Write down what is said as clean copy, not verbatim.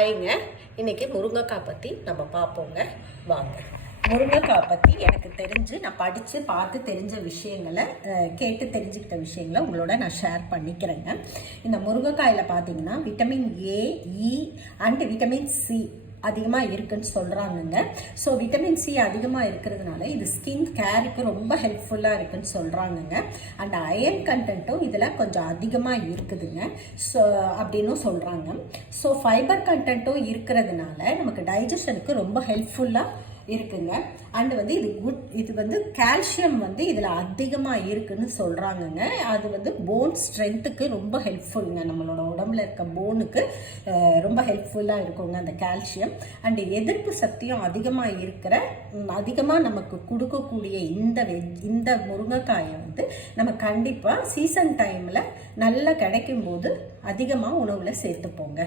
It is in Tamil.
ஹாய்ங்க, இன்னைக்கு முருங்கைக்காய் பற்றி நம்ம பார்ப்போங்க. வாங்க. முருங்கைக்காய் பற்றி எனக்கு தெரிஞ்சு நான் படித்து பார்த்து தெரிஞ்ச விஷயங்களை கேட்டு தெரிஞ்சுக்கிட்ட விஷயங்களை உங்களோட நான் ஷேர் பண்ணிக்கிறேங்க. இந்த முருங்கைக்காயில் பார்த்தீங்கன்னா vitamin A, E and vitamin C அதிகமாக இருக்குன்னு சொல்கிறாங்கங்க. ஸோ விட்டமின் சி அதிகமாக இருக்கிறதுனால இது ஸ்கின் கேருக்கு ரொம்ப ஹெல்ப்ஃபுல்லாக இருக்குன்னு சொல்கிறாங்கங்க. அண்ட் அயர்ன் கண்டென்ட்டும் இதில் கொஞ்சம் அதிகமாக இருக்குதுங்க. ஸோ அப்படின்னும் சொல்கிறாங்க. ஸோ ஃபைபர் கண்டென்ட்டும் இருக்கிறதுனால நமக்கு டைஜஷனுக்கு ரொம்ப ஹெல்ப்ஃபுல்லாக இருக்குங்க. அண்ட் வந்து இது வந்து கால்சியம் வந்து இதில் அதிகமாக இருக்குன்னு சொல்கிறாங்கங்க. அது வந்து போன் ஸ்ட்ரென்த்துக்கு ரொம்ப ஹெல்ப்ஃபுல்லுங்க. நம்மளோட உடம்புல இருக்க போனுக்கு ரொம்ப ஹெல்ப்ஃபுல்லாக இருக்குங்க அந்த கால்சியம். அண்ட் எதிர்ப்பு சக்தியும் அதிகமாக நமக்கு கொடுக்கக்கூடிய இந்த முருங்கைக்காயை வந்து நம்ம கண்டிப்பாக சீசன் டைமில் நல்லா கிடைக்கும் போது அதிகமாக உணவில் சேர்த்துப்போங்க.